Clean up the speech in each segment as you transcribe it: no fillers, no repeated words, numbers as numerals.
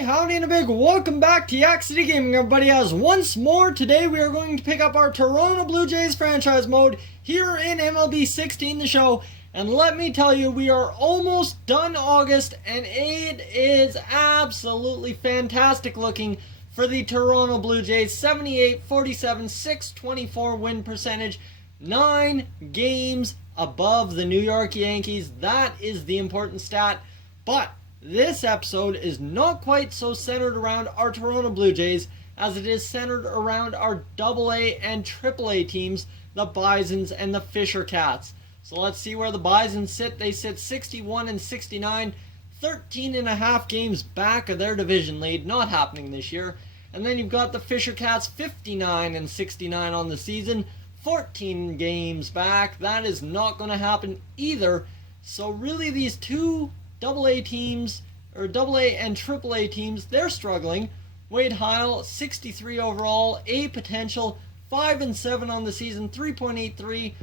Hey, howdy and a big welcome back to Yak-City Gaming, everybody, as once more today we are going to pick up our Toronto Blue Jays franchise mode here in MLB 16 The Show, and let me tell you, we are almost done August, and it is absolutely fantastic looking for the Toronto Blue Jays. 78, 47, 624 win percentage, 9 games above the New York Yankees. That is the important stat, but this episode is not quite so centered around our Toronto Blue Jays as it is centered around our AA and AAA teams, the Bisons and the Fisher Cats. So let's see where the Bisons sit. They sit 61 and 69, 13 and a half games back of their division lead, not happening this year. And then you've got the Fisher Cats 59 and 69 on the season, 14 games back. That is not going to happen either. So really these two AA teams, or AA and AAA teams, they're struggling. Wade Heil, 63 overall, A potential, 5 and 7 on the season, 3.83.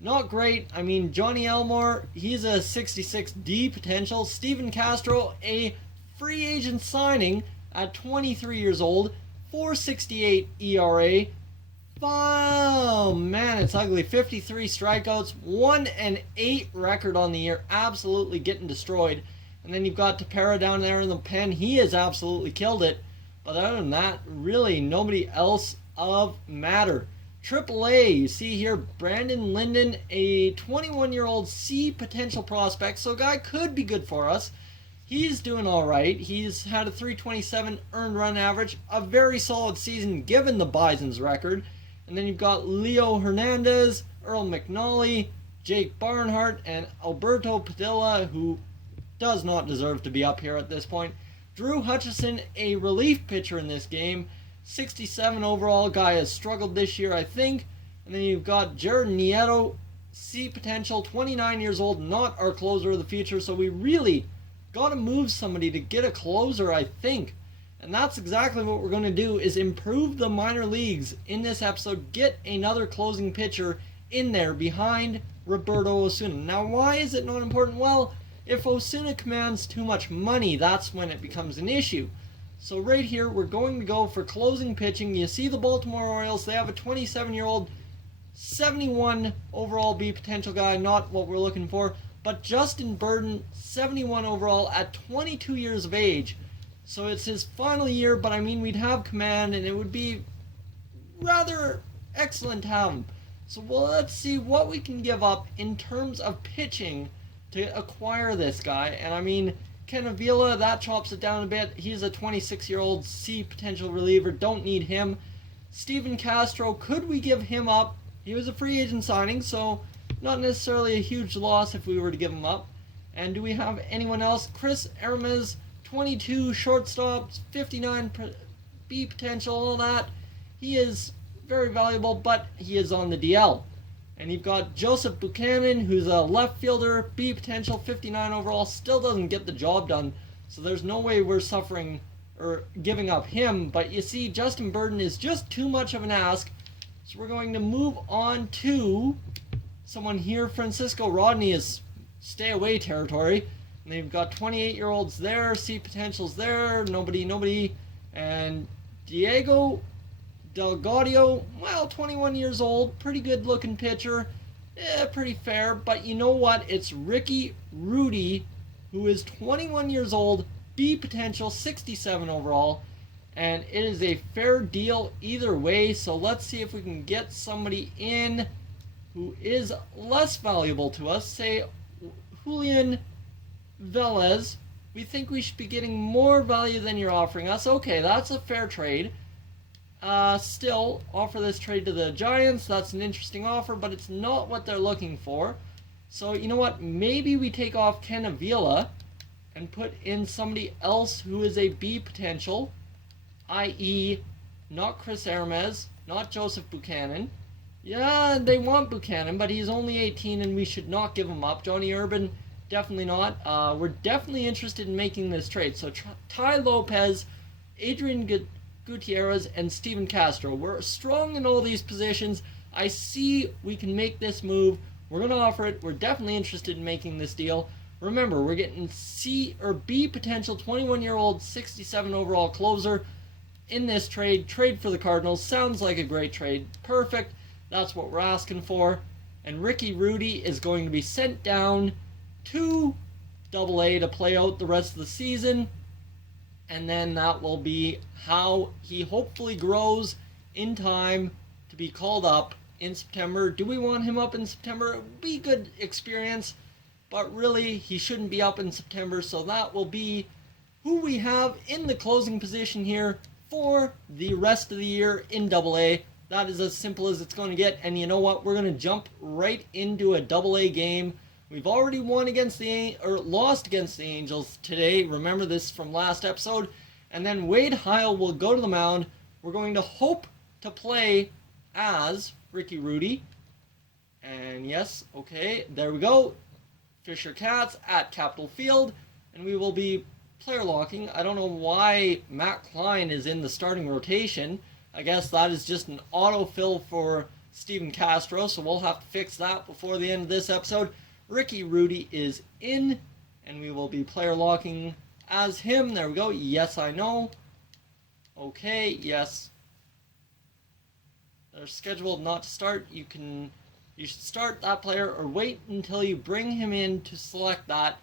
Not great. I mean, Johnny Elmore, he's a 66 D potential. Steven Castro, a free agent signing at 23 years old, 4.68 ERA. Oh man, it's ugly. 53 strikeouts, 1-8 record on the year, absolutely getting destroyed. And then you've got Tepera down there in the pen. He has absolutely killed it. But other than that, really nobody else of matter. AAA, you see here, Brandon Linden, a 21-year-old C potential prospect, so a guy could be good for us. He's doing all right. He's had a 327 earned run average, a very solid season given the Bison's record. And then you've got Leo Hernandez, Earl McNally, Jake Barnhart, and Alberto Padilla, who does not deserve to be up here at this point. Drew Hutchison, a relief pitcher in this game, 67 overall. Guy has struggled this year, I think. And then you've got Jared Nieto, C potential, 29 years old, not our closer of the future. So we really got to move somebody to get a closer, I think. And that's exactly what we're going to do, is improve the minor leagues in this episode. Get another closing pitcher in there behind Roberto Osuna. Now, why is it not important? Well, if Osuna commands too much money, that's when it becomes an issue. So right here, we're going to go for closing pitching. You see the Baltimore Orioles, they have a 27-year-old, 71 overall B potential guy, not what we're looking for. But Justin Burden, 71 overall at 22 years of age. So it's his final year, but I mean, we'd have command, and it would be rather excellent to have him. So well, let's see what we can give up in terms of pitching to acquire this guy. And I mean, Ken Avila, that chops it down a bit. He's a 26-year-old C potential reliever. Don't need him. Steven Castro, could we give him up? He was a free agent signing, so not necessarily a huge loss if we were to give him up. And do we have anyone else? Chris Aramis, 22 shortstops, 59 B potential, all that. He is very valuable, but he is on the DL. And you've got Joseph Buchanan, who's a left fielder, B potential, 59 overall, still doesn't get the job done. So there's no way we're suffering or giving up him. But you see, Justin Burden is just too much of an ask. So we're going to move on to someone here. Francisco Rodney is stay away territory. And they've got 28-year-olds there, C potentials there, nobody. And Diego Delgado, well, 21 years old, pretty good looking pitcher, pretty fair. But you know what? It's Ricky Rudy, who is 21 years old, B potential, 67 overall. And it is a fair deal either way. So let's see if we can get somebody in who is less valuable to us. Say Julian Velez. We think we should be getting more value than you're offering us. Okay, that's a fair trade. Still, offer this trade to the Giants. That's an interesting offer, but it's not what they're looking for. So, you know what? Maybe we take off Ken Avila and put in somebody else who is a B potential, i.e. not Chris Aramis, not Joseph Buchanan. Yeah, they want Buchanan, but he's only 18 and we should not give him up. Johnny Urban, definitely not. We're definitely interested in making this trade. So Ty Lopez, Adrian Gutierrez, and Steven Castro. We're strong in all these positions. I see we can make this move. We're going to offer it. We're definitely interested in making this deal. Remember, we're getting C or B potential 21-year-old 67 overall closer in this trade. Trade for the Cardinals. Sounds like a great trade. Perfect. That's what we're asking for. And Ricky Rudy is going to be sent down to AA to play out the rest of the season. And then that will be how he hopefully grows in time to be called up in September. Do we want him up in September? It would be good experience, but really he shouldn't be up in September. So that will be who we have in the closing position here for the rest of the year in AA. That is as simple as it's going to get. And you know what? We're going to jump right into a AA game. We've already lost against the Angels today. Remember this from last episode. And then Wade Heil will go to the mound. We're going to hope to play as Ricky Rudy. And yes, okay, there we go. Fisher Cats at Capitol Field. And we will be player locking. I don't know why Matt Klein is in the starting rotation. I guess that is just an autofill for Steven Castro. So we'll have to fix that before the end of this episode. Ricky Rudy is in, and we will be player locking as him. There we go. Yes, I know. Okay, yes. They're scheduled not to start. You should start that player or wait until you bring him in to select that.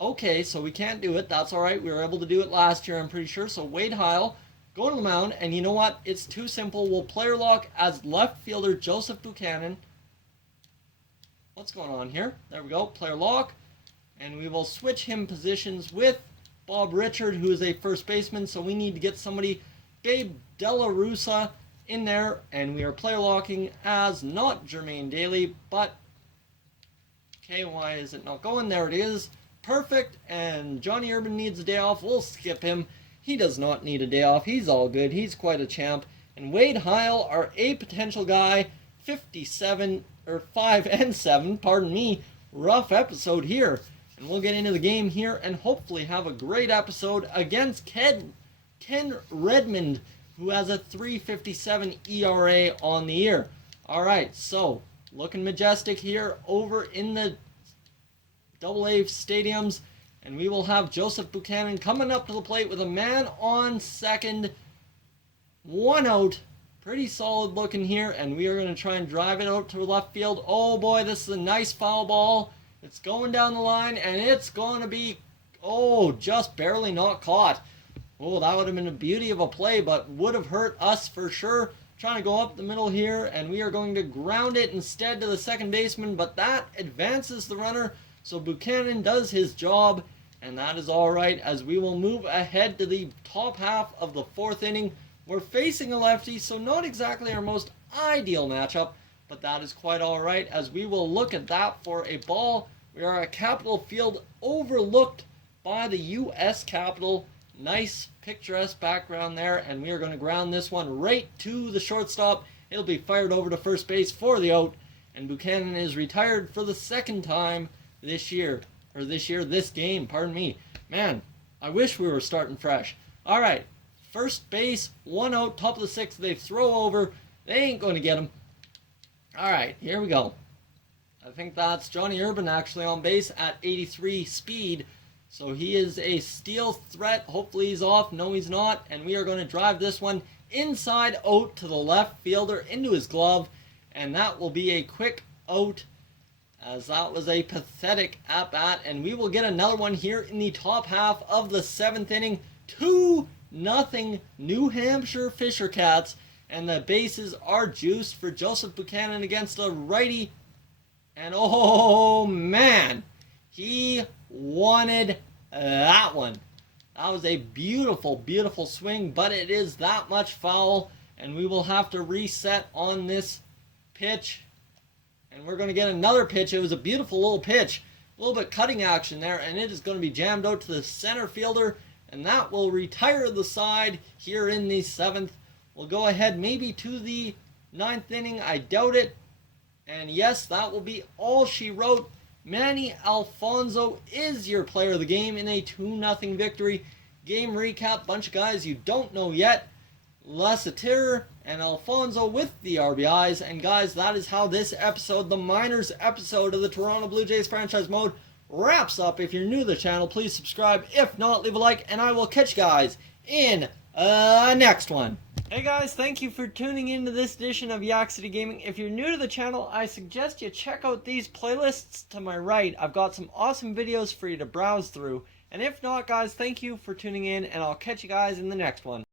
Okay, so we can't do it. That's all right. We were able to do it last year, I'm pretty sure. So Wade Heil, go to the mound, and you know what? It's too simple. We'll player lock as left fielder Joseph Buchanan. What's going on here? There we go, player lock. And we will switch him positions with Bob Richard, who is a first baseman. So we need to get somebody, Gabe Della Russa, in there. And we are player locking as not Jermaine Daly, but... Okay, why is it not going? There it is. Perfect. And Johnny Urban needs a day off. We'll skip him. He does not need a day off. He's all good. He's quite a champ. And Wade Heil, our A potential guy, 57... or 5 and 7, pardon me, rough episode here. And we'll get into the game here and hopefully have a great episode against Ken Redmond, who has a 3.57 ERA on the year. Alright, so looking majestic here over in the AA stadiums. And we will have Joseph Buchanan coming up to the plate with a man on second. 1 out. Pretty solid looking here, and we are going to try and drive it out to left field. Oh boy, this is a nice foul ball. It's going down the line, and it's going to be, just barely not caught. Oh, that would have been a beauty of a play, but would have hurt us for sure. Trying to go up the middle here, and we are going to ground it instead to the second baseman, but that advances the runner, so Buchanan does his job, and that is all right, as we will move ahead to the top half of the 4th inning. We're facing a lefty, so not exactly our most ideal matchup, but that is quite all right, as we will look at that for a ball. We are at Capitol Field, overlooked by the U.S. Capitol. Nice picturesque background there, and we are going to ground this one right to the shortstop. It'll be fired over to first base for the out, and Buchanan is retired for the 2nd time this game, pardon me. Man, I wish we were starting fresh. All right. First base, 1 out, top of the 6th. They throw over. They ain't going to get him. All right, here we go. I think that's Johnny Urban actually on base at 83 speed. So he is a steal threat. Hopefully he's off. No, he's not. And we are going to drive this one inside out to the left fielder into his glove. And that will be a quick out, as that was a pathetic at-bat. And we will get another one here in the top half of the 7th inning. 2-0 New Hampshire Fisher Cats, and the bases are juiced for Joseph Buchanan against a righty, and oh man, he wanted that one. That was a beautiful swing, but it is that much foul, and we will have to reset on this pitch, and we're going to get another pitch. It was a beautiful little pitch, a little bit cutting action there, and it is going to be jammed out to the center fielder, and that will retire the side here in the 7th. We'll go ahead maybe to the 9th inning. I doubt it. And yes, that will be all she wrote. Manny Alfonso is your player of the game in a 2-0 victory. Game recap, bunch of guys you don't know yet. Lassiter and Alfonso with the RBIs. And guys, that is how this episode, the minors episode of the Toronto Blue Jays franchise mode, wraps up. If you're new to the channel, please subscribe. If not, leave a like, and I will catch you guys in next one. Hey guys, thank you for tuning into this edition of Yak-City Gaming. If you're new to the channel, I suggest you check out these playlists to my right. I've got some awesome videos for you to browse through. And if not, guys, thank you for tuning in, and I'll catch you guys in the next one.